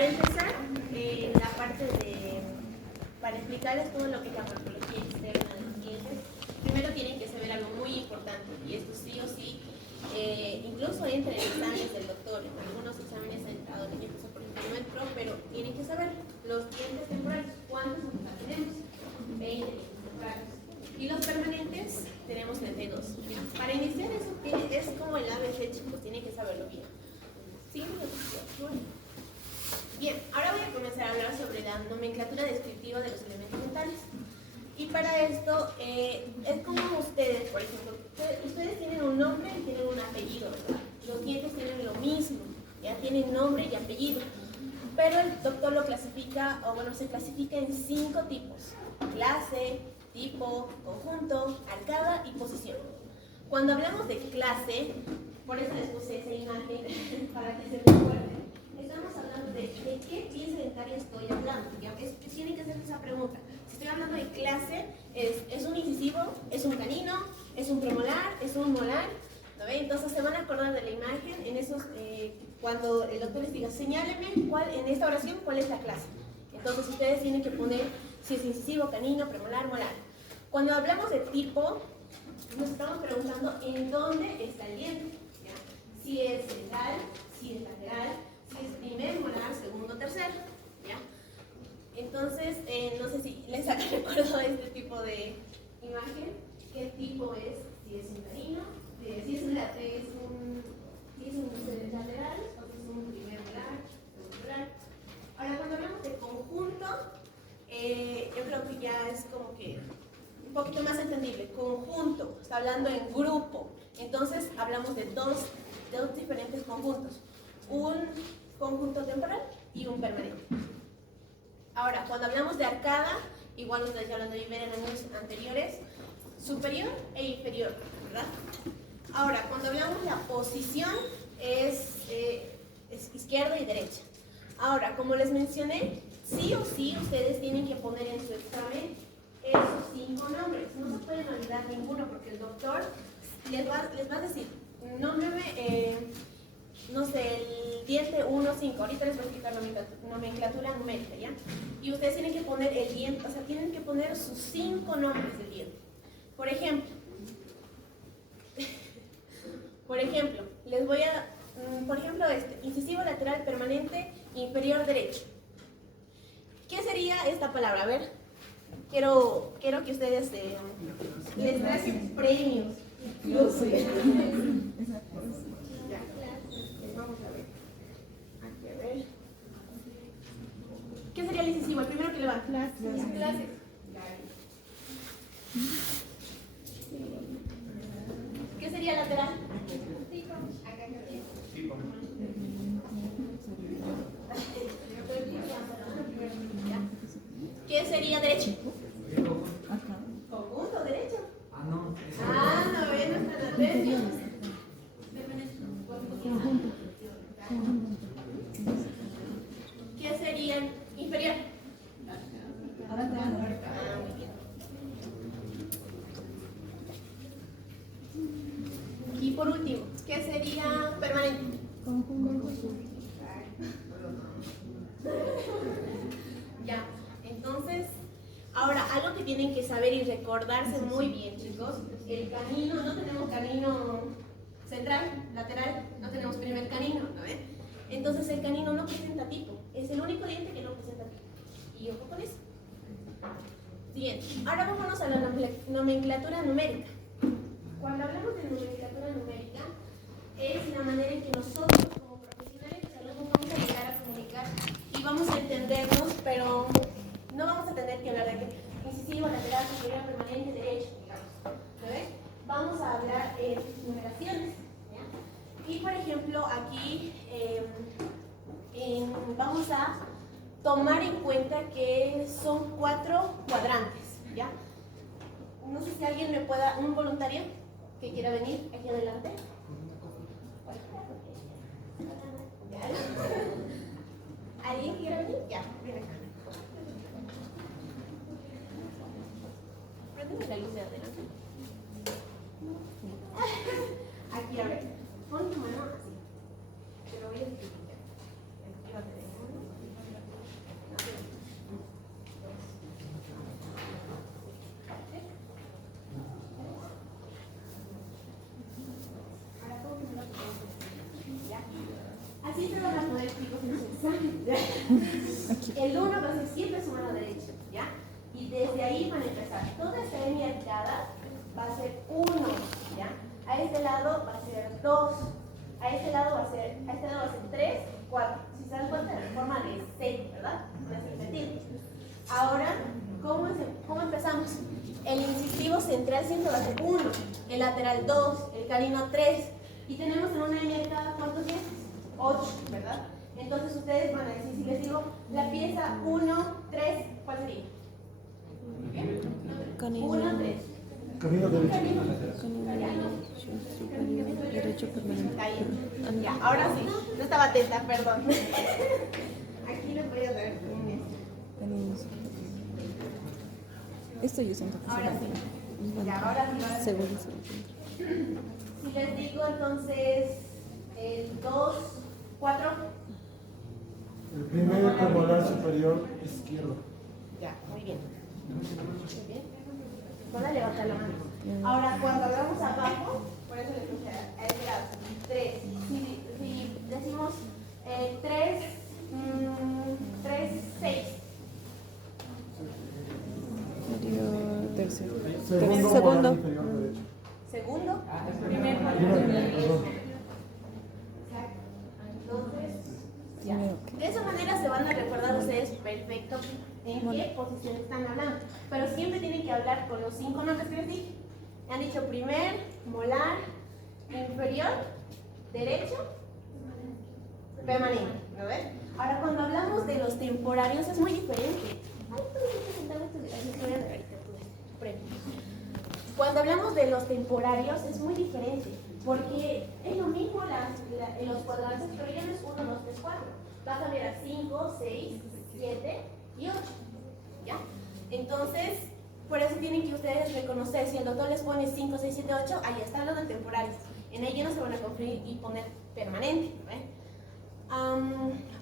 Para empezar, la parte de, para explicarles todo lo que es la morfología externa de los dientes, primero tienen que saber algo muy importante, y esto sí o sí, incluso entra en exámenes del doctor, en algunos exámenes odontológicos, por ejemplo, no entró, pero tienen que saber los dientes temporales, ¿cuántos tenemos? 20 dientes temporales. Y los permanentes tenemos 32. Para iniciar eso es como el ABC, chicos, tienen que saberlo bien. ¿Sí? Bueno. Bien, ahora voy a comenzar a hablar sobre la nomenclatura descriptiva de los elementos dentales. Y para esto, es como ustedes, por ejemplo, ustedes tienen un nombre y tienen un apellido, ¿verdad? Los dientes tienen lo mismo, ya tienen nombre y apellido. Pero el doctor lo clasifica, o bueno, se clasifica en 5 tipos: clase, tipo, conjunto, arcada y posición. Cuando hablamos de clase, por eso les puse esa imagen para que se recuerden, estamos hablando de qué pieza dentaria estoy hablando. ¿Ya? Tienen que hacer esa pregunta. Si estoy hablando de clase, ¿es un incisivo? ¿Es un canino? ¿Es un premolar? ¿Es un molar? ¿No ve? Entonces se van a acordar de la imagen en esos, cuando el doctor les diga, señáleme en esta oración cuál es la clase. Entonces ustedes tienen que poner si es incisivo, canino, premolar, molar. Cuando hablamos de tipo, nos estamos preguntando en dónde está el diente. ¿Ya? Si es central, si es lateral, si es primer molar, segundo, tercero. ¿Ya? Entonces, no sé si les saca recuerdo de este tipo de imagen. ¿Qué tipo es? Si es un canino, si es un lateral o si es un primer molar, segundo molar. Ahora, cuando hablamos de conjunto, yo creo que ya es como que un poquito más entendible. Conjunto, está hablando en grupo. Entonces hablamos de dos diferentes conjuntos. Un conjunto temporal y un permanente. Ahora, cuando hablamos de arcada, igual ustedes ya lo han de ver en años anteriores, superior e inferior, ¿verdad? Ahora, cuando hablamos de la posición, es izquierda y derecha. Ahora, como les mencioné, sí o sí ustedes tienen que poner en su examen esos 5 nombres. No se pueden olvidar ninguno porque el doctor les va a decir, nómbreme, no sé, el diente 1, 5. Ahorita les voy a explicar nomenclatura numérica, ¿ya? Y ustedes tienen que poner el diente, o sea, tienen que poner sus 5 nombres del diente. Por ejemplo, les voy a, por ejemplo, incisivo lateral permanente inferior derecho. ¿Qué sería esta palabra? A ver, quiero que ustedes les den premios. Yo sé. Vamos a ver. Aquí, a ver. ¿Qué sería el incisivo? El primero que le va. Clases. ¿Qué sería lateral? ¿Qué sería derecho? Conjunto, derecho. No, ven, no está la derecha. ¿Qué sería inferior? Muy bien. Y por último, ¿qué sería permanente? Ya, entonces, ahora algo que tienen que saber y recordarse muy bien, chicos, el canino, no tenemos canino central, lateral, no tenemos primer canino, ¿no ven? Entonces el canino no presenta tipo, es el único diente que no presenta tipo. Y ojo con eso. Siguiente, ahora vámonos a la nomenclatura numérica. Cuando hablamos de nomenclatura numérica, es la manera en que nosotros, como profesionales de salud, vamos a llegar a comunicar y vamos a entendernos, pero no vamos a tener que hablar de que incisivo, lateral, superior, permanente, derecho, digamos. ¿Lo ven? Vamos a hablar en numeraciones. ¿Ya? Y por ejemplo, aquí vamos a tomar en cuenta que son 4 cuadrantes. ¿Ya? No sé si alguien me pueda, un voluntario que quiera venir aquí adelante. ¿Alguien quiere venir? Ya, ven acá. Préndeme la luz de adelante. Aquí, a ver. Pon tu mano así. Te lo voy a explicar. Esquívate de uno. ustedes van a poner picos en su examen. El 1 va a ser siempre su mano derecha, ¿ya? Y desde ahí van a empezar. Toda esta línea arcada va a ser 1, ¿ya? A este lado va a ser 2. A este lado va a ser 3, 4. Si se dan cuenta de la forma de C, ¿verdad? No es invertido. Ahora, ¿cómo empezamos? El incisivo central siempre va a ser 1, el lateral 2, el canino 3. Y tenemos en una línea arcada, ¿cuántos dientes? 8, ¿verdad? Entonces ustedes van a decir, si les digo la pieza 1, 3, ¿cuál sería? 1, 3. Camino derecho. Derecho permanente. Ahí. Ya, ahora sí. No estaba atenta, perdón. Aquí les voy a dar un Esto yo siento que ahora sí. Ya, ahora sí. seguro. Si les digo entonces el 2, 4. El primer premolar superior izquierdo. Ya, muy bien. Muy bien. Van a levantar la mano. Ahora, cuando hablamos abajo, por eso les puse a este lado, 3. Si decimos 3, 6. Tercero. Segundo. Inferior derecho. Segundo. Primer Perdón. Exacto. Entonces, ya. Primero, De esa manera se van a recordar ustedes perfecto en qué posición están hablando. Pero siempre tienen que hablar con los 5 nombres que les dije. Han dicho primer, molar, inferior, derecho, permanente. ¿No ves? Ahora, cuando hablamos de los temporarios es muy diferente. Cuando hablamos de los temporarios es muy diferente, porque es lo mismo en los cuadrantes, pero ya no es 1, 2, 3, 4. Va a cambiar a 5, 6, 7 y 8. ¿Ya? Entonces, por eso tienen que ustedes reconocer, si el doctor les pone 5, 6, 7, 8, ahí están los de temporarios. En ellos no se van a confundir y poner permanente.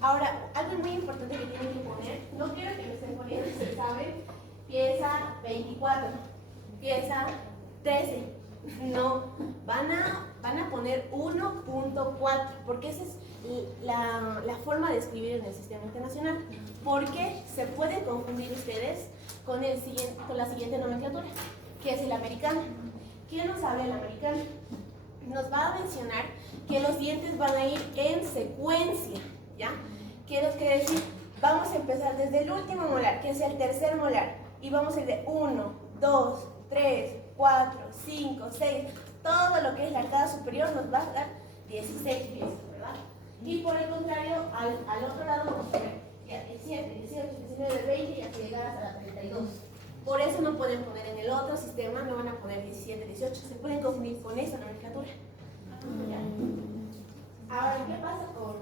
Ahora, algo muy importante que tienen que poner, no quiero que me estén poniendo, se sabe, pieza 24, pieza 13. No, van a poner 1.4, porque esa es la forma de escribir en el sistema internacional. Porque se pueden confundir ustedes con la siguiente nomenclatura, que es el americano. ¿Qué nos habla el americano? Nos va a mencionar que los dientes van a ir en secuencia, ¿ya? ¿Qué nos quiere decir? Vamos a empezar desde el último molar, que es el tercer molar, y vamos a ir de 1, 2, 3, 4, 5, 6, todo lo que es la arcada superior nos va a dar 16 piezas, ¿verdad? Y por el contrario, al otro lado vamos a ver ya 17, 18, 19, 20 y hasta llegar hasta la 32. Por eso no pueden poner en el otro sistema, no van a poner 17, 18, se pueden confundir con esa nomenclatura. ¿Ya? Ahora, ¿qué pasa con...?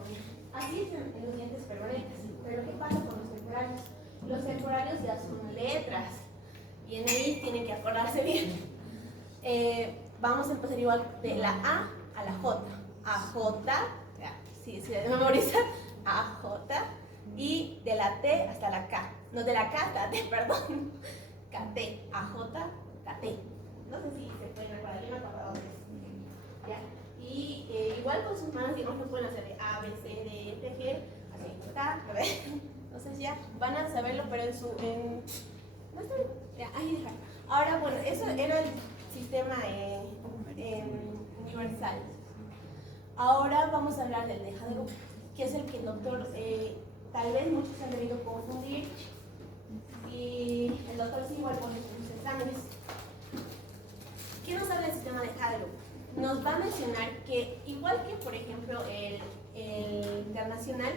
Así es en los dientes permanentes, pero ¿qué pasa con los temporarios? Los temporarios ya son letras, y en ahí tienen que acordarse bien. Vamos a empezar igual de la A a la J. AJ, si de memorizar, AJ, y de la T hasta la K. No, de la K hasta la T, perdón. KT, AJ, KT. No sé si se pueden recordar, yo me acordaba de eso. ¿Ya? Y igual con sus manos, digamos, lo pueden hacer de A, B, C, D, F, G, así, K, entonces ya van a saberlo, pero no está bien. Ya, ahí dejar. Ahora, bueno, eso era el sistema universal. Ahora vamos a hablar del de Haderup, que es el que el doctor, tal vez muchos han debido confundir, y el doctor sí igual pone sus exámenes. ¿Qué nos habla el sistema de Haderup? Nos va a mencionar que, igual que por ejemplo el internacional,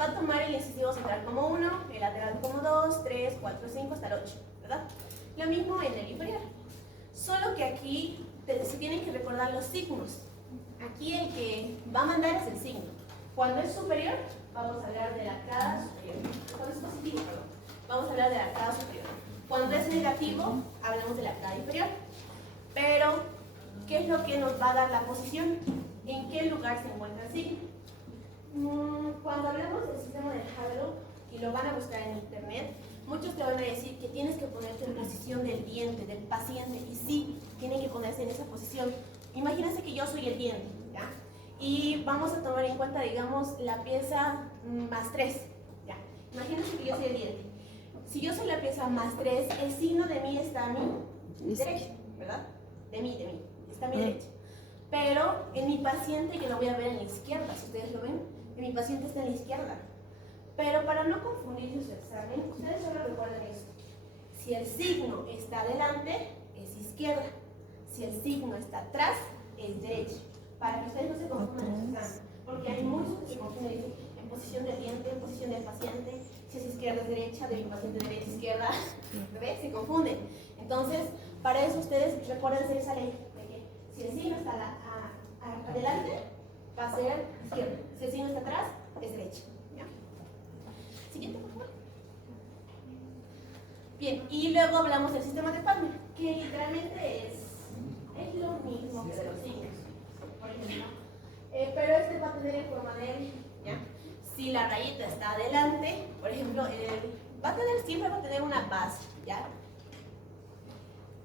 va a tomar el incisivo central como 1, el lateral como 2, 3, 4, 5 hasta el 8, ¿verdad? Lo mismo en el inferior, solo que aquí se tienen que recordar los signos. Aquí el que va a mandar es el signo. Cuando es superior, vamos a hablar de la arcada superior. Cuando es positivo, perdón, vamos a hablar de la arcada superior. Cuando es negativo, hablamos de la arcada inferior. Pero, ¿qué es lo que nos va a dar la posición? ¿En qué lugar se encuentra el signo? Cuando hablamos del sistema de Haderup, y lo van a buscar en internet, muchos te van a decir que tienes que ponerte en posición del diente, del paciente, y sí, tienen que ponerse en esa posición. Imagínense que yo soy el diente, ¿ya? Y vamos a tomar en cuenta, digamos, la pieza más 3. Ya. Imagínense que yo soy el diente. Si yo soy la pieza más 3, el signo de mí está a mi derecha, ¿verdad? De mí, está a mi derecha. Pero en mi paciente yo lo voy a ver en la izquierda, si ustedes lo ven, en mi paciente está en la izquierda. Pero para no confundir su examen, ustedes solo recuerden esto. Si el signo está adelante, es izquierda. Si el signo está atrás, es derecha. Para que ustedes no se confundan en su examen. Porque hay muchos que se confunden en posición del diente, en posición del paciente. Si es izquierda, es derecha, de mi paciente derecha, izquierda. ¿Ves? Se confunden. Entonces, para eso ustedes recuerden esa ley. De que si el signo está adelante, va a ser izquierda. Si el signo está atrás, es derecha. ¿Ya? Siguiente, por favor. Bien, y luego hablamos del sistema de Palmer, que literalmente es lo mismo que de los signos, por ejemplo. Pero este va a tener en forma de L, ¿ya? Si la rayita está adelante, por ejemplo, siempre va a tener una base, ¿ya?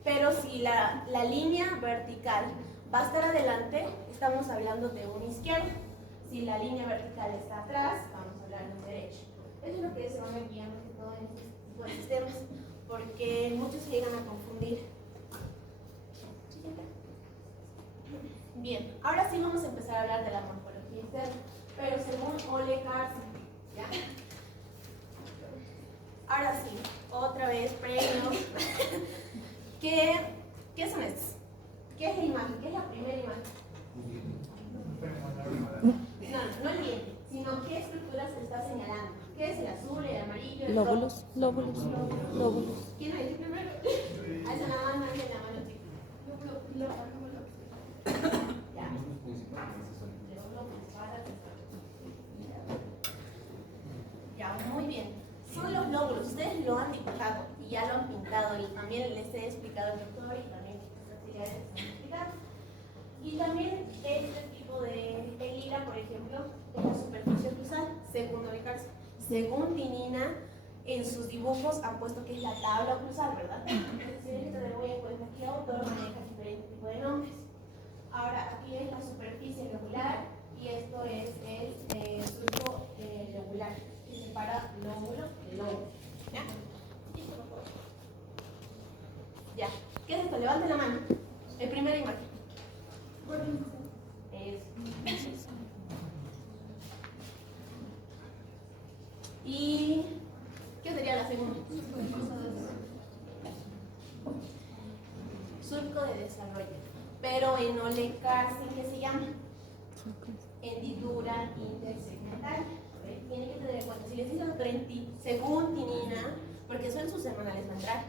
Pero si la línea vertical va a estar adelante, estamos hablando de un izquierdo. Si la línea vertical está atrás, vamos a hablar de un derecho. Eso es lo que se van a guiar más que todo en este tipo de sistemas, porque muchos se llegan a confundir. Bien, ahora sí vamos a empezar a hablar de la morfología interna, pero según Ole Carson, ¿ya? Ahora sí, otra vez premios. ¿Qué son estos? ¿Qué es la imagen? ¿Qué es la primera imagen? No el diente, sino qué estructura se está señalando. ¿Qué es el azul, el amarillo, el rojo? Lóbulos. ¿Quién lo dice primero? Alza la mano, chicos. Ya. Ya, muy bien. Son los lóbulos. Ustedes lo han dibujado y ya lo han pintado. Y también les he explicado el doctor y también las actividades les han explicado. Y también este tipo de lila, por ejemplo, es la superficie cruzal, según Ole Carson. Según Tinina, en sus dibujos han puesto que es la tabla cruzal, ¿verdad? Entonces tienen que tener muy en cuenta que el autor maneja diferentes tipos de nombres. Ahora, aquí es la superficie regular y esto es el surco regular, que separa lóbulo de lóbulo. ¿Ya? ¿Listo, por favor? Ya. ¿Qué es esto? Levanten la mano. El primera imagen. Eso. ¿Y qué sería la segunda? Surco de desarrollo. Pero en Ole Carson, ¿qué se llama? Hendidura intersegmental. Tienen que tener en cuenta. Si les dice doctor según Tinina, porque eso en sus semanales va a entrar,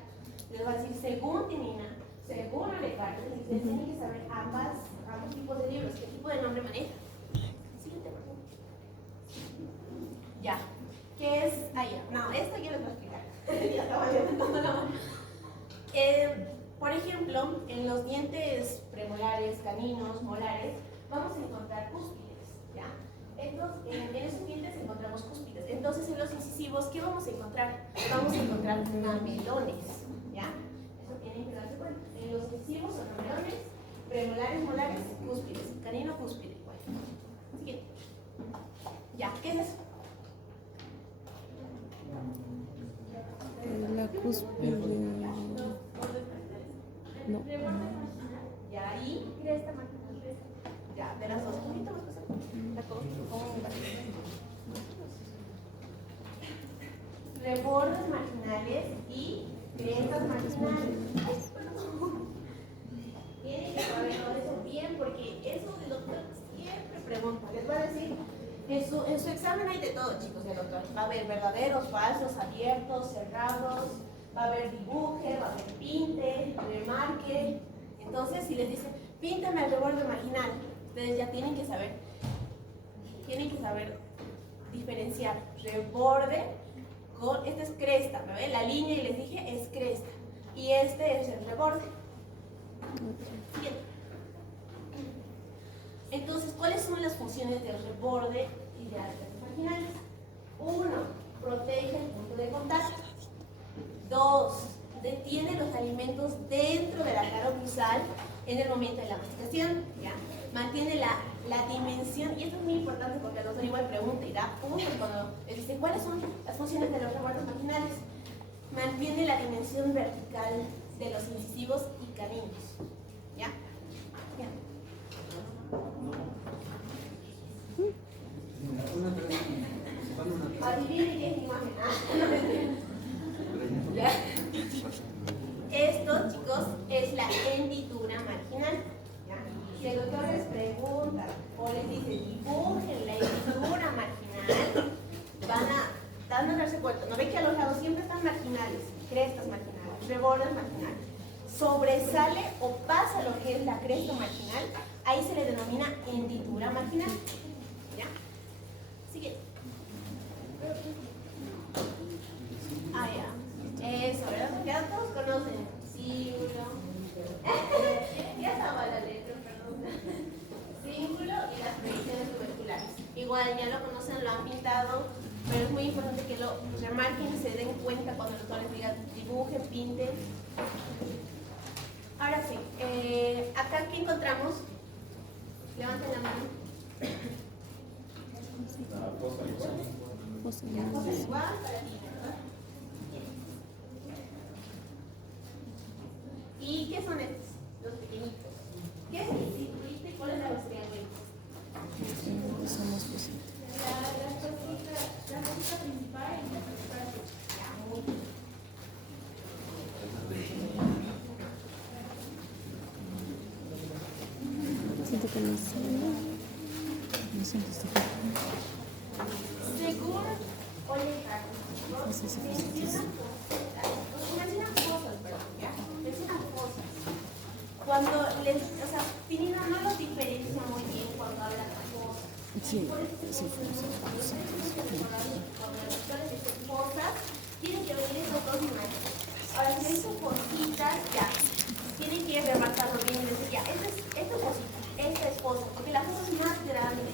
les va a decir según Tinina, según Ole Carson, ustedes tienen que saber ambos tipos de libros, qué tipo de nombre maneja. Siguiente, por favor. Ya. ¿Qué es? Ah, ya. No, esto yo les voy a explicar. Ya estaba levantando la mano. Por ejemplo, en los dientes premolares, caninos, molares, vamos a encontrar cúspides, ¿ya? Entonces, en esos dientes encontramos cúspides. Entonces, en los incisivos, ¿qué vamos a encontrar? Vamos a encontrar mamelones, ¿ya? Eso tienen que darse cuenta. En los incisivos son mamelones, premolares, molares, cúspides. Canino, cúspide, igual. Siguiente. Ya, ¿qué es eso? La cúspide. No. Ya ahí, mira esta máquina. Ya, de las dos, un poquito más rebordes marginales y crestas marginales. Tienen que saber todo eso bien, porque eso el doctor siempre pregunta. Les va a decir, en su examen hay de todo, chicos, del doctor. Va a haber verdaderos, falsos, abiertos, cerrados. Va a haber dibuje, va a haber pinte, va a haber marque. Entonces, si les dicen, píntame el reborde marginal, ustedes ya tienen que saber diferenciar reborde con, esta es cresta, ¿me ven? La línea, y les dije, es cresta. Y este es el reborde. Siguiente. Entonces, ¿cuáles son las funciones del reborde y de las crestas marginales? 1. Protege el punto de contacto. 2. Detiene los alimentos dentro de la cara oclusal en el momento de la masticación. ¿Ya? Mantiene la la dimensión, y esto es muy importante porque el doctor igual pregunta y da puntos cuando les dice cuáles son las funciones de los rebordes marginales. Mantiene la dimensión vertical de los incisivos y caninos. ¿Ya? ¿Ya? Adivinen qué es imagen. ¿Ya? Esto, chicos, es la hendidura marginal. ¿Ya? Si el doctor les pregunta o les dice dibujen la hendidura marginal, van a darse cuenta. ¿No ven que a los lados siempre están marginales? Crestas marginales, rebordes marginales. Sobresale o pasa lo que es la cresta marginal, ahí se le denomina hendidura marginal. ¿Ya? Siguiente. Ah, ya. Eso, ¿verdad? Ya todos conocen. Cíngulo. Ya estaba la letra, perdón. Cíngulo y las proyecciones tuberculares. Igual ya lo conocen, lo han pintado, pero es muy importante que lo remarquen y se den cuenta cuando los doctores digan dibujen, pinten. Ahora sí, acá ¿qué encontramos? Levanten la mano. Ya, cosa igual para ti, ¿verdad? ¿Y qué son estos? Los pequeñitos. ¿Qué es el circuito y cuál es la velocidad de la cosita principal y la principal. Ya, muy bien. Siento que no sé. No siento esto. Según Olegar, mencionan cosas, perdón, ¿ya? Mencionan cosas. Cuando les, o sea, Pinina no los diferencia muy bien cuando hablan de cosas. Sí, Por eso sí, cuando los doctores dicen cosas, tienen que venir esos dos imágenes. Ahora, si dicen cositas, ya, tienen que remarcarlo bien y decir, ya, esta es cosita, esta es cosa, porque la cosa es más grande.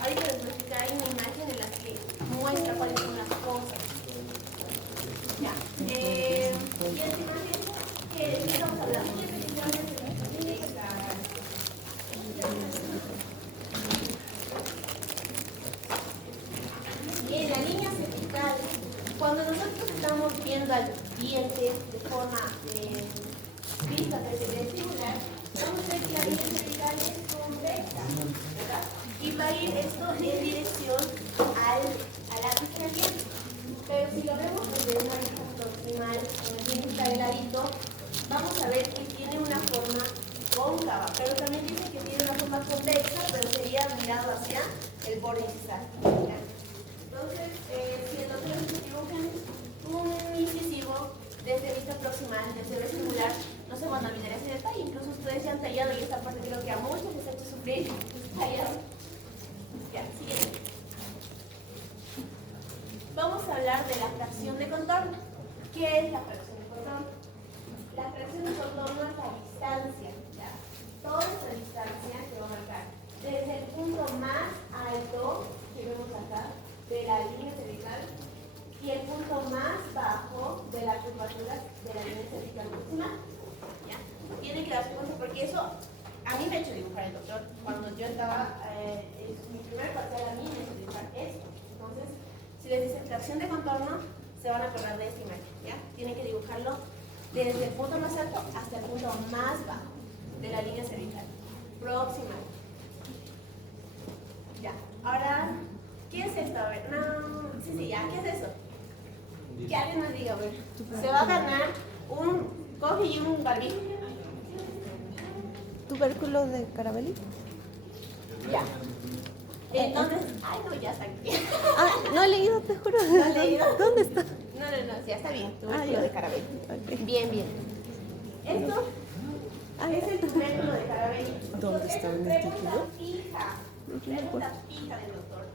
Ahorita les voy a explicar, hay una imagen en la que muestra cuáles son las cosas. Ya. ¿Y esta imagen? ¿Qué estamos hablando? Bien, la línea cervical. Cuando nosotros estamos viendo al diente de forma vista desde el vestibular, vamos a ver que la línea cervical es convexa, ¿verdad? Y va a ir esto en dirección al ápice del diente. Pero si lo vemos desde una vista proximal, con el diente está de ladito, vamos a ver que tiene una forma cóncava, pero también dice que tiene una forma convexa, pero sería mirado hacia el borde incisal. Entonces, si el doctor se dibujan un incisivo desde vista proximal, desde vestibular, no se van a olvidar ese detalle. Incluso ustedes ya han tallado y esta parte creo que a muchos les ha hecho sufrir. Tallado. Ya, siguiente. Vamos a hablar de la fracción de contorno. ¿Qué es la fracción de contorno? La fracción de contorno es la distancia, ¿ya? Toda esta distancia que va a marcar desde el punto más alto que vemos acá de la línea cervical y el punto más bajo de la curvatura de la línea cervical proximal. ¿Ya? Tienen que darse cuenta porque eso a mí me ha hecho dibujar el doctor. Cuando yo estaba, mi primer parcial a mí me hizo dibujar esto. Entonces, si les dicen fracción de contorno, se van a acordar de esta imagen. ¿Ya? Tienen que dibujarlo desde el punto más alto hasta el punto más bajo de la línea cervical proximal. Ya, ahora, ¿qué es esto? A ver, no, sí, ya, ¿qué es eso? Que alguien nos diga, a ver, se va a ganar un coge y un barbijo. ¿Tubérculo de Carabelli? Ya. Entonces, ay no, ya está aquí. Ah, no he leído, te juro. ¿No has leído? ¿Dónde está? No, ya está bien, tubérculo ya. de Carabelli. Ok. Bien. Esto es el tubérculo de Carabelli. ¿Dónde está el Pregunta fija del doctor.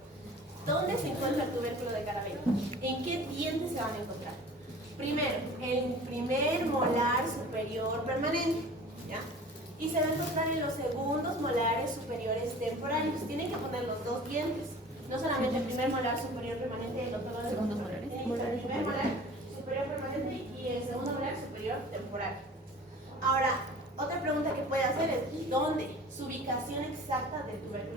¿Dónde se encuentra el tubérculo de Carabelli? ¿En qué dientes se van a encontrar? Primero, el primer molar superior permanente, ¿ya? Y se va a encontrar en los segundos molares superiores temporales. Tienen que poner los dos dientes, no solamente el primer molar superior permanente y los otros segundos molares. Tienen que ser el primer molar superior permanente y el segundo molar superior temporal. Ahora, otra pregunta que puede hacer es ¿dónde? Su ubicación exacta del tubérculo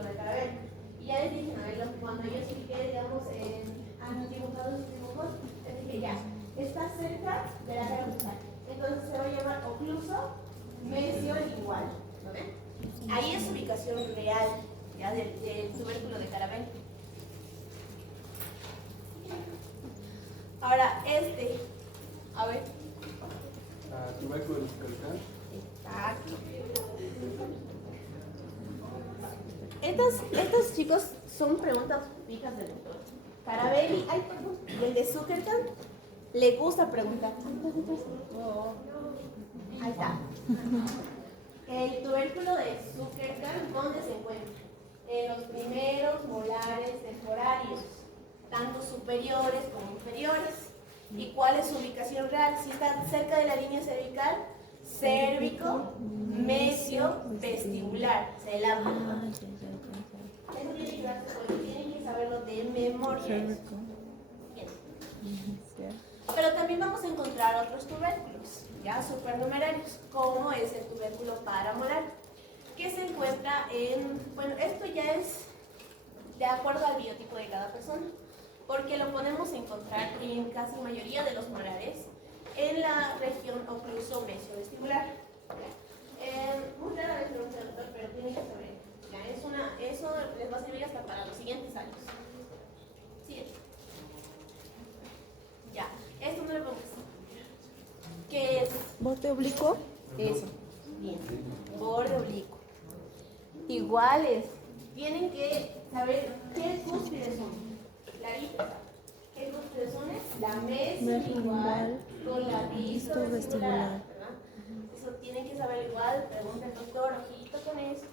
Ahora, a ver. Tubérculo esqueletal. Exacto. Estos chicos son preguntas fijas del doctor. Carabelli, ay, perdón, y el de Zuckerman le gusta preguntar. Ahí está. El tubérculo de Zuckerman, ¿dónde se encuentra? En los primeros molares temporarios, tanto superiores como inferiores. ¿Y cuál es su ubicación real? Si está cerca de la línea cervical, cérvico, mesio, vestibular. Se la eso tiene que darse cuenta, tienen que saberlo de memoria. Bien. Pero también vamos a encontrar otros tubérculos, ya supernumerarios, como es el tubérculo paramolar, que se encuentra en, bueno, esto ya es de acuerdo al biotipo de cada persona, porque lo podemos encontrar en casi mayoría de los molares en la región ocluso mesio vestibular. Muy rara vez pregunta el doctor, pero tiene que saber. Ya, eso les va a servir hasta para los siguientes años. Siguiente. Ya, esto no lo pongas. ¿Qué es? ¿Borde oblicuo? Eso. Bien. Borde oblicuo. Iguales. Tienen que saber qué cúspides son. Clarita. ¿Qué cúspides son? La mesolingual con la vistrovestibular. ¿Verdad? Eso tienen que saber igual. Pregunta el doctor, ojito con eso.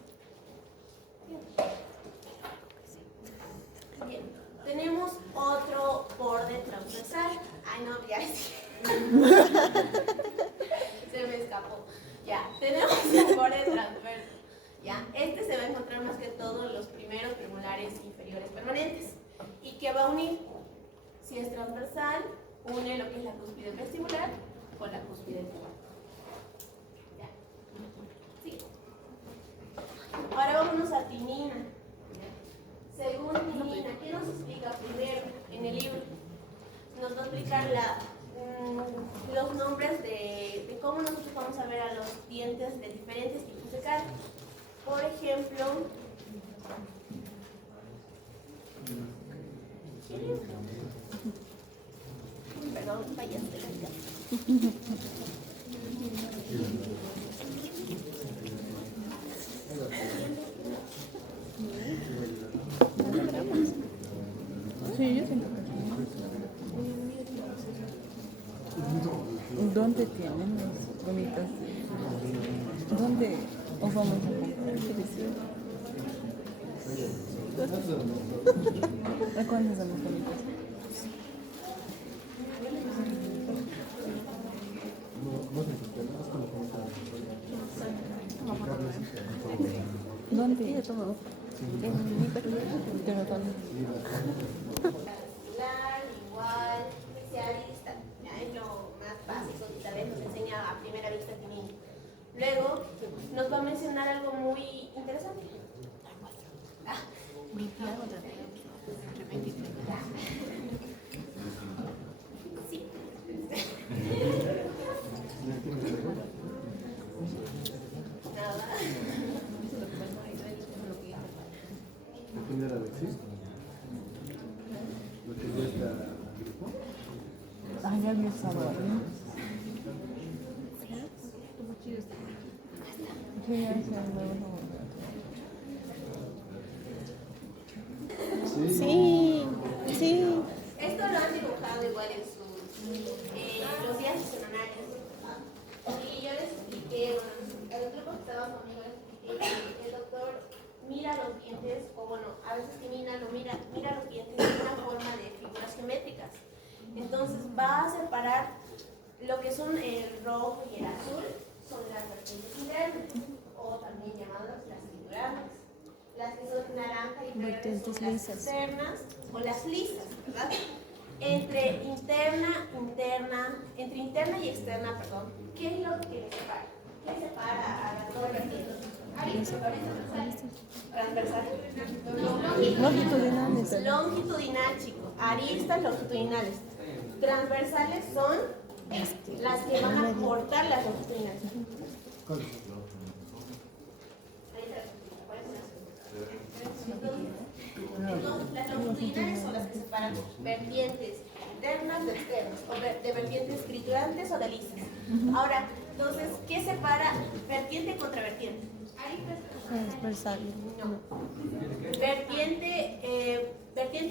Bien. Tenemos otro borde transversal. Ay, no, ya se me escapó. Ya, tenemos un borde transverso. Ya, se va a encontrar más que todo en los primeros premolares inferiores permanentes. ¿Y qué va a unir? Si es transversal, une lo que es la cúspide vestibular con la cúspide femoral. Ya. ¿Sí? Ahora vámonos a tinina. Según tinina, ¿qué nos explica primero en el libro? Nos va a explicar los nombres de cómo nosotros vamos a ver a los dientes de diferentes tipos de carne. Por ejemplo, perdón, fallaste. Sí, yo siento que ¿dónde tienen las gomitas? ¿Dónde os vamos a comprar? ¿A cuántas son las gomitas? ¿Dónde? En mi perro. Igual, se arista. Es lo más básico que tal vez nos enseña a primera vista tinina. Luego nos va a mencionar algo muy interesante. Sí. Nada. Depende de la lección. Lo que ya está grupo. Ah, ya vi el sabor. Sí, ya sé, sí, sí. Esto lo han dibujado igual en los días semanales. Y yo les expliqué, bueno, el grupo que estaba conmigo les expliqué que el doctor mira los dientes, o bueno, a veces Tinina no mira los dientes de una forma de figuras geométricas. Entonces va a separar lo que son el rojo y el azul, son las vertientes internas, o también llamadas las figurales. Las que son naranja y verde son las externas o las lisas, ¿verdad? Entre interna y externa, perdón, ¿qué es lo que separa? ¿Qué separa a las dos vertientes? Transversal. Longitudinales. Longitudinal, chicos. Aristas longitudinales. Transversales son las que van a cortar las longitudinales. Entonces, las longitudinales son las que separan vertientes internas de externas, o de vertientes triturantes o de lisas. Ahora, entonces, ¿qué separa vertiente contra vertiente? Transversal. No. Vertiente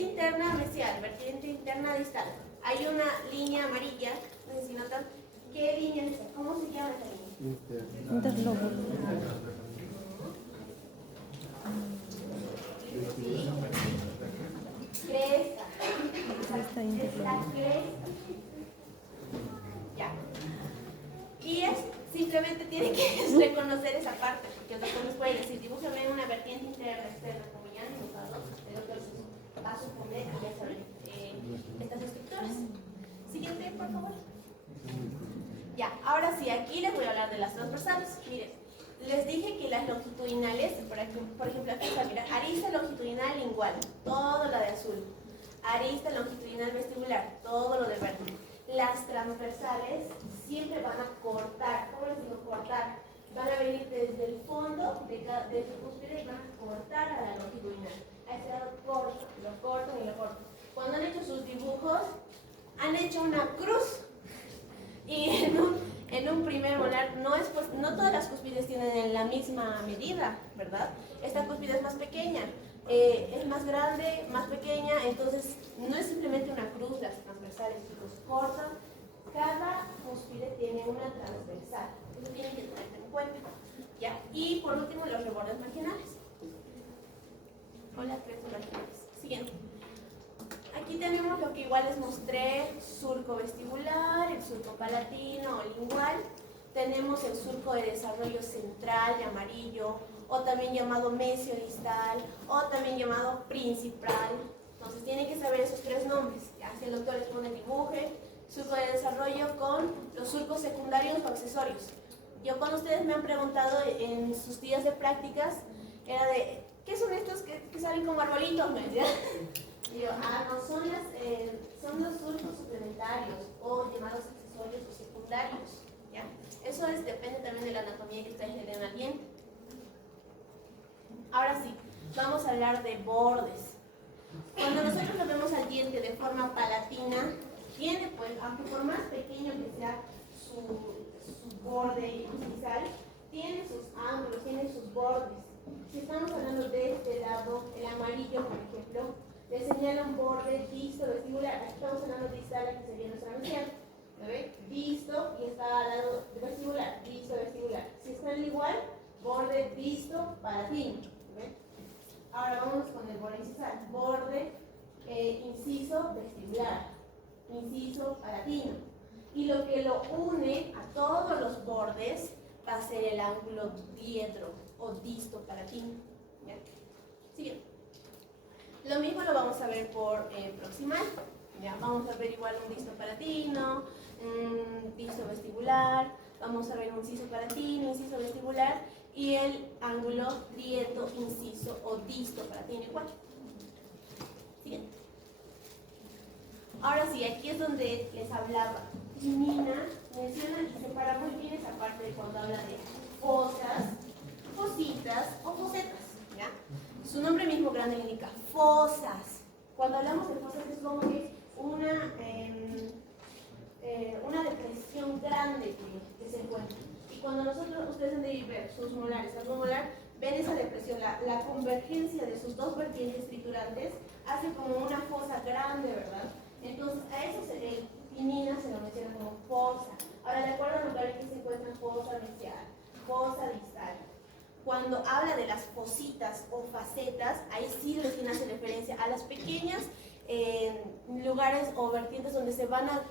interna mesial, vertiente interna distal. Hay una línea amarilla, no sé si notan. ¿Qué línea es esa? ¿Cómo se llama esa línea? Interlóbulo. Cresta. Cresta interlóbulo. Cresta. Ya. Y es, simplemente tienen que reconocer esa parte, porque el doctor les puede decir, dibújame una vertiente interna, externa, como ya han dibujado, el doctor va a suponer que ya saben estas estructuras. Siguiente, por favor. Ya, ahora sí, aquí les voy a hablar de las transversales. Miren, les dije que las longitudinales, por ejemplo, aquí está, mira, arista longitudinal lingual, todo lo de azul. Arista longitudinal vestibular, todo lo de verde. Las transversales siempre van a cortar, ¿cómo les digo cortar? Van a venir desde el fondo de su cúspide y van a cortar a la longitudinal. A este lado cortan, lo cortan y lo cortan. Cuando han hecho sus dibujos, han hecho una cruz. Y en un primer molar, no todas las cúspides tienen la misma medida, ¿verdad? Esta cúspide es más pequeña, es más grande, más pequeña, entonces no es simplemente una cruz las transversales, chicos, cortan. Cada cúspide tiene una transversal, eso tienen que tener en cuenta. ¿Ya? Y por último, los rebordes marginales. O las tres marginales. Siguiente. Aquí tenemos lo que igual les mostré, surco vestibular, el surco palatino o lingual. Tenemos el surco de desarrollo central de amarillo, o también llamado mesiodistal, o también llamado principal. Entonces tienen que saber esos tres nombres. Ya, si el doctor les pone dibuje, surco de desarrollo con los surcos secundarios o accesorios. Yo cuando ustedes me han preguntado en sus días de prácticas, era de, ¿qué son estos que salen como arbolitos? ¿Me decían? Y yo, no, son los surcos suplementarios o llamados accesorios o secundarios. ¿Ya? Eso depende también de la anatomía que ustedes le den al diente. Ahora sí, vamos a hablar de bordes. Cuando nosotros lo vemos al diente de forma palatina, tiene, pues, aunque por más pequeño que sea su borde incisal, tiene sus ángulos, tiene sus bordes. Si estamos hablando de este lado, el amarillo, por ejemplo, le señala un borde disto vestibular. Aquí estamos hablando de distal, aquí sería nuestra mesial. ¿Lo ve? Disto y está al lado vestibular, disto vestibular. Si está en igual, borde disto palatino. ¿Lo ve? Ahora vamos con el borde incisal. Borde inciso vestibular, inciso palatino. Y lo que lo une a todos los bordes va a ser el ángulo diedro o disto palatino. ¿Ya? Siguiente. Lo mismo lo vamos a ver por proximal. ¿Ya? Vamos a ver igual un disto palatino, un disto vestibular, vamos a ver un inciso palatino, inciso vestibular y el ángulo dieto, inciso o disto palatino igual. Siguiente. Ahora sí, aquí es donde les hablaba. Nina menciona y separa muy bien esa parte de cuando habla de fosas, fositas o fosetas. ¿Ya? Su nombre mismo grande indica fosas. Cuando hablamos de fosas es como que una depresión grande que se encuentra. Y cuando ustedes han de ver sus molares, algo molar, ven esa depresión, la convergencia de sus dos vertientes triturantes hace como una fosa grande, ¿verdad? Entonces a eso pinina se lo menciona como fosa. Ahora, de acuerdo al lugar en que se encuentra fosa mesial, fosa distal. Cuando habla de las fositas o facetas, ahí sí recién hace referencia a las pequeñas lugares o vertientes donde van a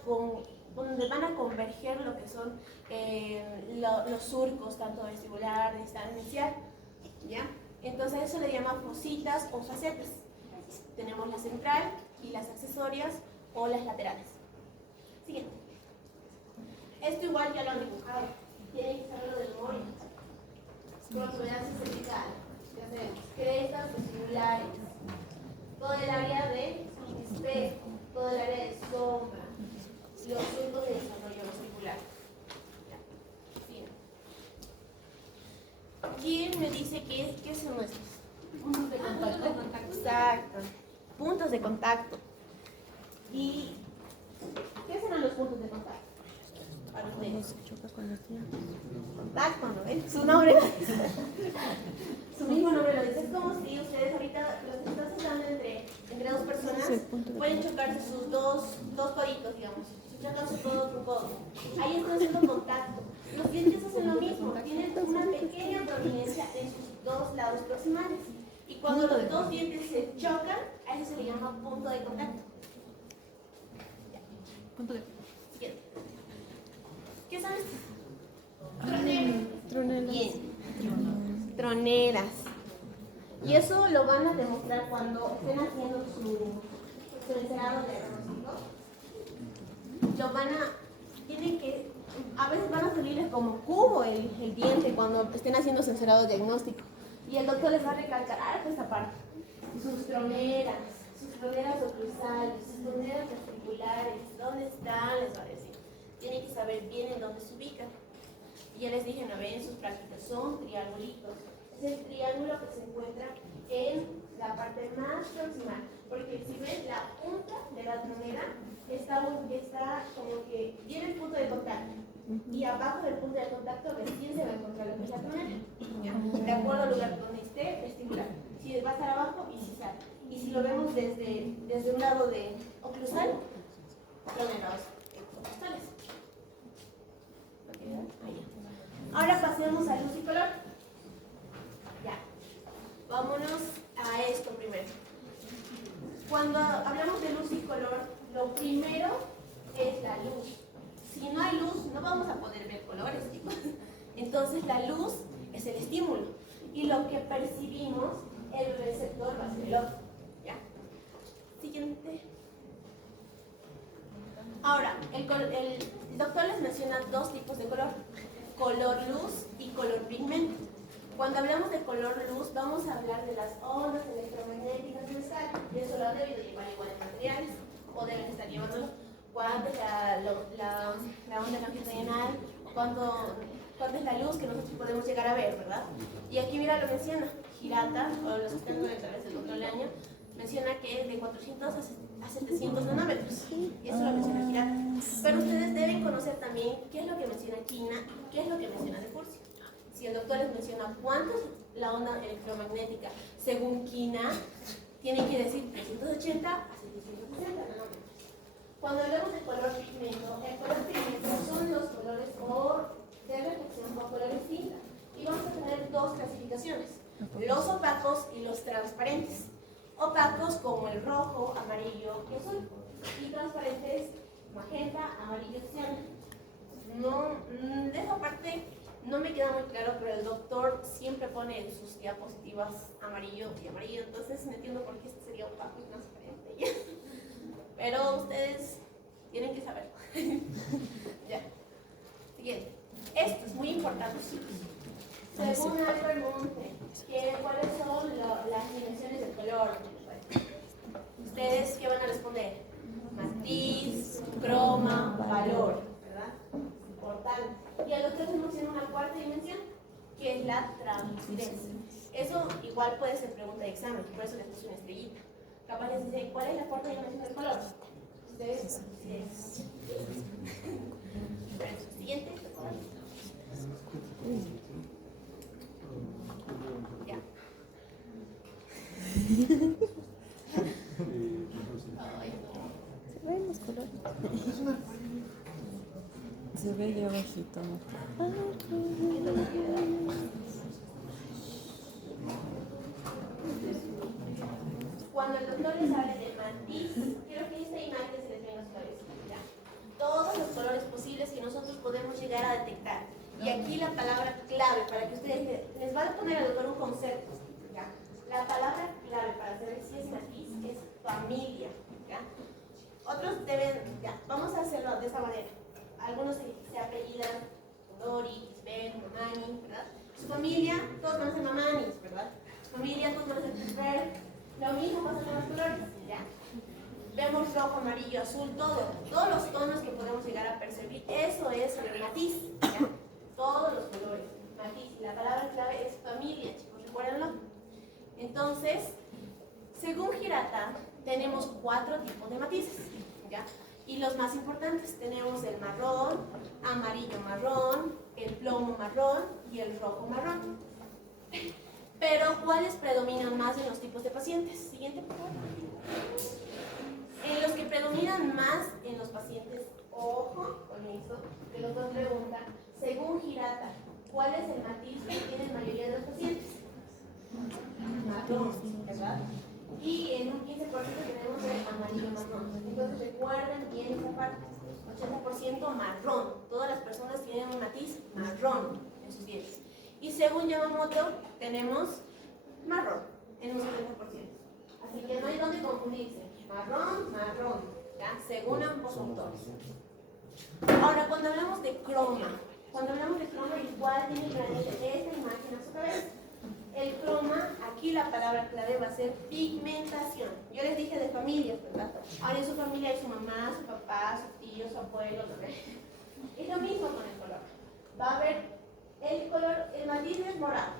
converger lo que son los surcos, tanto vestibular, distal, mesial. ¿Ya? Entonces a eso le llaman fositas o facetas. Tenemos la central y las accesorias o las laterales. Siguiente. Esto igual ya lo han dibujado. Tienen que saberlo de memoria. Protuberancia cervical, ya sabemos, crestas vestibulares, todo el área de espejo, todo el área de sombra, los surcos de desarrollo vestibular. ¿Quién me dice qué son estos? Puntos de contacto. Exacto. Puntos de contacto. Y Tacto, ¿no ven? Su nombre lo dice. Su mismo nombre lo dice. Es como si ustedes ahorita, los que están sentando entre dos personas, pueden chocarse sus dos coditos, digamos. Chocan sus codos con codo. Ahí están haciendo contacto. Los dientes hacen lo mismo. Tienen una pequeña prominencia en sus dos lados proximales. Y cuando los dos dientes se chocan, a eso se le llama punto de contacto. Punto de. Siguiente. ¿Qué son estos? Tronelas. Bien. Troneras. Y eso lo van a demostrar cuando estén haciendo su encerado diagnóstico. A veces van a salirles como cubo el diente cuando estén haciendo su encerado diagnóstico. Y el doctor les va a recalcar esta parte. Sus troneras oclusales, sus troneras vesiculares, ¿dónde están? Les va a decir. Tienen que saber bien en dónde se ubican. Y ya les dije, no ven, sus prácticas son triangulitos. Es el triángulo que se encuentra en la parte más proximal. Porque si ven, la punta de la tronera está como que tiene el punto de contacto. Y abajo del punto de contacto recién se va a encontrar lo que es la tronera. ¿Ya? De acuerdo al lugar donde esté, vestibular. Si va a estar abajo, visual. Y si lo vemos desde un lado de oclusal, troneras oclusales. Ahora pasemos a luz y color. Ya. Vámonos a esto primero. Cuando hablamos de luz y color, lo primero es la luz. Si no hay luz, no vamos a poder ver colores, chicos. Entonces la luz es el estímulo. Y lo que percibimos, el receptor va a ser el ojo. ¿Ya? Siguiente. Ahora, el doctor les menciona dos tipos de color. Color luz y color pigmento. Cuando hablamos de color luz, vamos a hablar de las ondas electromagnéticas del estar. Y eso lo han debido llevar igual en materiales, o deben estar llevándolo. ¿Cuánto es la onda longitudinal? ¿Cuánto es la luz que nosotros podemos llegar a ver, verdad? Y aquí, mira, lo menciona Hirata, o los que están con el través del otro año, menciona que es de 400 a 700 nanómetros. Y eso lo menciona Hirata. Pero ustedes deben conocer también qué es lo que menciona Quina y qué es lo que menciona De Curcio. Si el doctor les menciona cuánto es la onda electromagnética según Quina, tienen que decir 380 a 760 nanómetros. Cuando hablamos de color pigmento, el color pigmento son los colores de reflexión o colores tinta. Y vamos a tener dos clasificaciones, los opacos y los transparentes. Opacos como el rojo, amarillo y azul. Y transparentes, magenta, amarillo y ciano. No, de esa parte no me queda muy claro, pero el doctor siempre pone en sus diapositivas amarillo y amarillo, entonces no entiendo por qué este sería opaco y transparente. Pero ustedes tienen que saberlo. Ya. Siguiente. Esto es muy importante, chicos. Según Albert Monte, ¿cuáles son las dimensiones del color? ¿Ustedes qué van a responder? Matiz, croma, valor, ¿verdad? Importante. Y el doctor nos menciona una cuarta dimensión, que es la translucencia. Eso igual puede ser pregunta de examen, por eso les puse una estrellita. Capaz les dice, ¿cuál es la cuarta dimensión del color? Ustedes, siguiente. Ya. Se ven los colores. Se ve ya bajito, ¿no? Cuando el doctor les hable de matiz, quiero que esta imagen se les venga a su cabeza. ¿Ya? Todos los colores posibles que nosotros podemos llegar a detectar. Y aquí la palabra clave, para que ustedes les van a poner al doctor un concepto. ¿Ya? La palabra clave para saber si es matiz es familia. ¿Ya? Otros deben, ya, vamos a hacerlo de esta manera. Algunos se apellidan Dori, Isbel, Mamani, ¿verdad? Su familia, todos conocen Mamanis, ¿verdad? Su familia, todos conocen Isbel. Lo mismo pasa con los colores, ¿ya? Vemos rojo, amarillo, azul, todos los tonos que podemos llegar a percibir. Eso es el matiz, ¿ya? Todos los colores, matiz. La palabra clave es familia, chicos, recuérdenlo. Entonces, según Hirata, tenemos 4 tipos de matices, ¿ya? Y los más importantes tenemos el marrón, amarillo marrón, el plomo marrón y el rojo marrón. Pero, ¿cuáles predominan más en los tipos de pacientes? Siguiente, por favor. En los que predominan más en los pacientes, ojo con eso, que los dos preguntan, según Hirata, ¿cuál es el matiz que tiene la mayoría de los pacientes? Marrón, ¿verdad? Y en un 15% tenemos el amarillo marrón. Entonces recuerden bien esa parte. 80% marrón. Todas las personas tienen un matiz marrón en sus dientes. Y según Yamamoto, tenemos marrón en un 70%. Así que no hay donde confundirse. Marrón, marrón. ¿Ya? Según ambos autores. Ahora, cuando hablamos de croma, igual tienen que venir esta imagen a su cabeza. El croma, aquí la palabra clave va a ser pigmentación. Yo les dije de familias, ¿verdad? Ahora en su familia hay su mamá, su papá, su tío, su abuelo, ¿no? Es lo mismo con el color. Va a haber el color, el matiz es morado.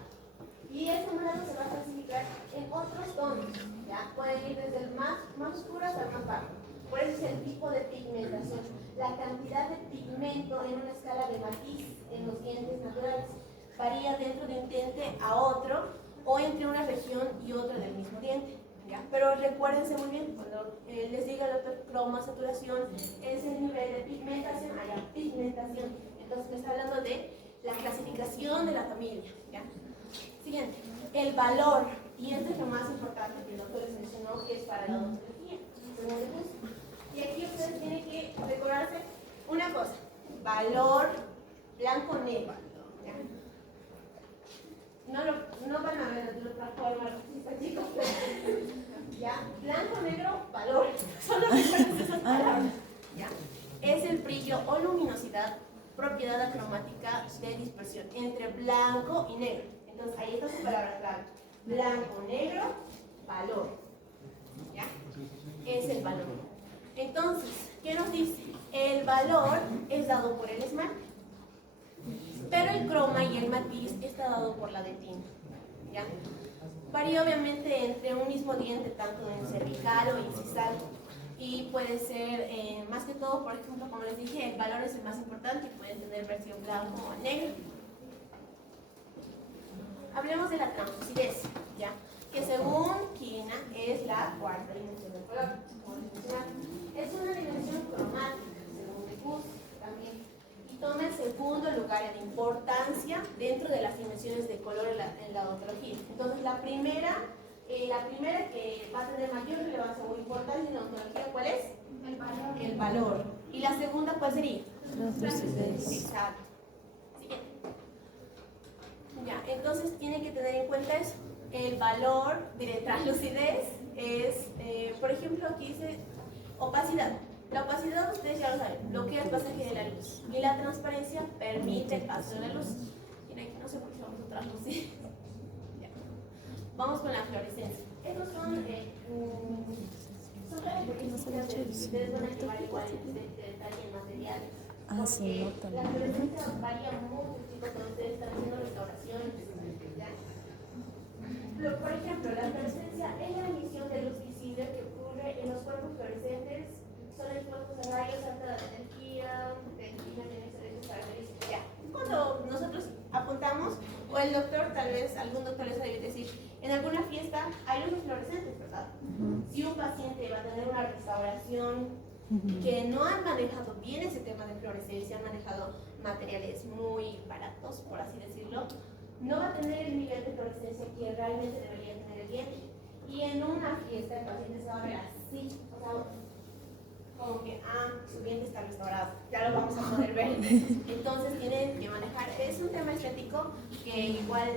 Y ese morado se va a clasificar en otros tonos. ¿Ya? Pueden ir desde el más oscuro hasta el más bajo. Por eso es el tipo de pigmentación. La cantidad de pigmento en una escala de matiz en los dientes naturales varía dentro de un diente a otro o entre una región y otra del mismo diente. ¿Ya? Pero recuérdense muy bien, cuando les diga el doctor croma, saturación, es el nivel de pigmentación, allá pigmentación. Entonces me está hablando de la clasificación de la familia. ¿Ya? Siguiente, el valor, y este es lo más importante que el doctor les mencionó, que es para la odontología. Y aquí ustedes tienen que recordarse una cosa, valor blanco-negro. No van a ver el otra forma, chicos. ¿Ya? Blanco-negro, valor. Solo recuerden esas palabras. ¿Ya? Es el brillo o luminosidad, propiedad acromática de dispersión entre blanco y negro. Entonces ahí está su palabra clave. Blanco-negro, valor. ¿Ya? Es el valor. Entonces, ¿qué nos dice? El valor es dado por el esmalte, pero el croma y el matiz está dado por la dentina. ¿Ya? Varía obviamente entre un mismo diente, tanto en cervical o incisal, y puede ser, más que todo, por ejemplo, como les dije, el valor es el más importante y pueden tener versión blanco o negro. Hablemos de la translucidez, ¿ya? Que según Kina es la cuarta dimensión del color. Es una dimensión cromática, según Decus también, y toma el segundo lugar en importancia dentro de las dimensiones de color en la odontología. Entonces la primera que va a tener mayor relevancia o importancia en la odontología, ¿cuál es? El valor. El valor. ¿Y la segunda cuál sería? Translucidez. Exacto. Siguiente. Ya, entonces tienen que tener en cuenta eso. El valor de translucidez es, por ejemplo, aquí dice opacidad. La opacidad, ustedes ya lo saben, bloquea el pasaje de la luz. Y la transparencia permite el paso de la luz. Miren, aquí no sé por qué vamos a translucir. Ya. Vamos con la fluorescencia. Estos son características ustedes van a llevar igual de detalle en materiales. Ah, sí, no La fluorescencia varía mucho, chicos, cuando ustedes están haciendo restauraciones. ¿Ya? Por ejemplo, la fluorescencia es la emisión de luz visible que ocurre en los cuerpos fluorescentes. Son expuestos a rayos alta energía, características. Ya. Cuando nosotros apuntamos, o el doctor, tal vez algún doctor les debe decir, en alguna fiesta hay luces fluorescentes, ¿verdad? Si un paciente va a tener una restauración que no han manejado bien ese tema de fluorescencia, han manejado materiales muy baratos, por así decirlo, no va a tener el nivel de fluorescencia que realmente debería tener el diente. Y en una fiesta el paciente se va a ver así, o sea, como que, su diente está restaurado, ya lo vamos a poder ver. Entonces tienen que manejar, es un tema estético que igual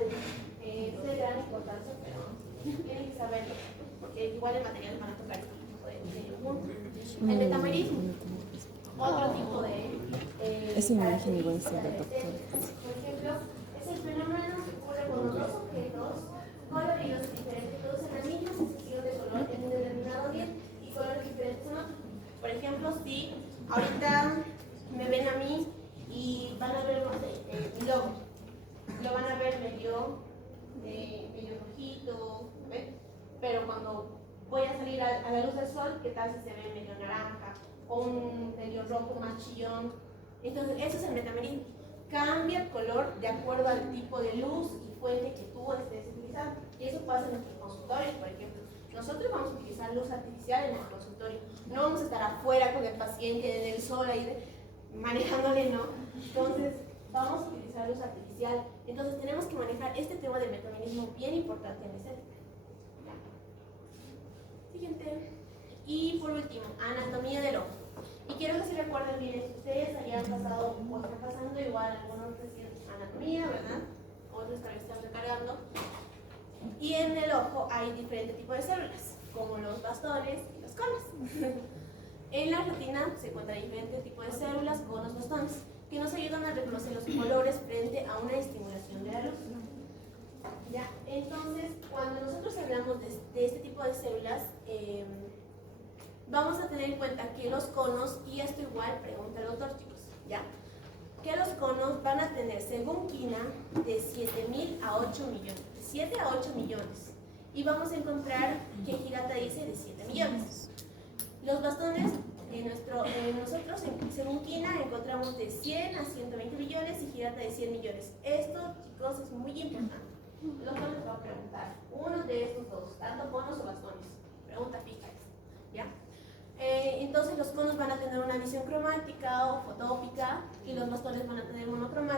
es de gran importancia, pero tienen que saberlo, porque igual el material van a tocar este tipo de punto. El metamerismo, otro tipo de Esa imagen igual es del doctor. Por ejemplo, es el fenómeno que ocurre cuando dos objetos coloridos diferentes producen la misma sensación de color en un determinado diente y colores diferentes en otro. Por ejemplo, si ahorita me ven a mí y van a ver mi logo, lo van a ver medio rojito, ¿ven? Pero cuando voy a salir a la luz del sol, ¿qué tal si se ve medio naranja? O un el rojo más chillón. Entonces, eso es el metameridiano. Cambia el color de acuerdo al tipo de luz y fuente que tú estés utilizando. Y eso pasa en nuestros consultorios, por ejemplo. Nosotros vamos a utilizar luz artificial en el consultorio. No vamos a estar afuera con el paciente en el sol ahí manejándole, ¿no? Entonces, vamos a utilizar luz artificial. Entonces, tenemos que manejar este tema del metameridiano bien importante en estética. Siguiente. Y por último, anatomía del ojo. Y quiero que se recuerden bien, si ustedes hayan pasado o están pasando igual algunos recién anatomía, ¿verdad? Otros también están recargando. Y en el ojo hay diferentes tipos de células, como los bastones y los conos. En la retina se encuentran diferentes tipos de células, conos, bastones, que nos ayudan a reconocer los colores frente a una estimulación de la luz. ¿Ya? Entonces, cuando nosotros hablamos de este tipo de células, vamos a tener en cuenta que los conos, y esto igual pregunta el doctor, chicos, ¿ya? Que los conos van a tener, según Quina, de 7.000 a 8 millones, de 7 a 8 millones. Y vamos a encontrar que Hirata dice de 7 millones. Los bastones, nosotros, según Quina, encontramos de 100 a 120 millones y Hirata de 100 millones. Esto, chicos, es muy importante. El doctor les va a preguntar, uno de estos dos, tanto conos o bastones. Pregunta fija, ¿ya? Entonces los conos van a tener una visión cromática o fotópica y los bastones van a tener monocromática.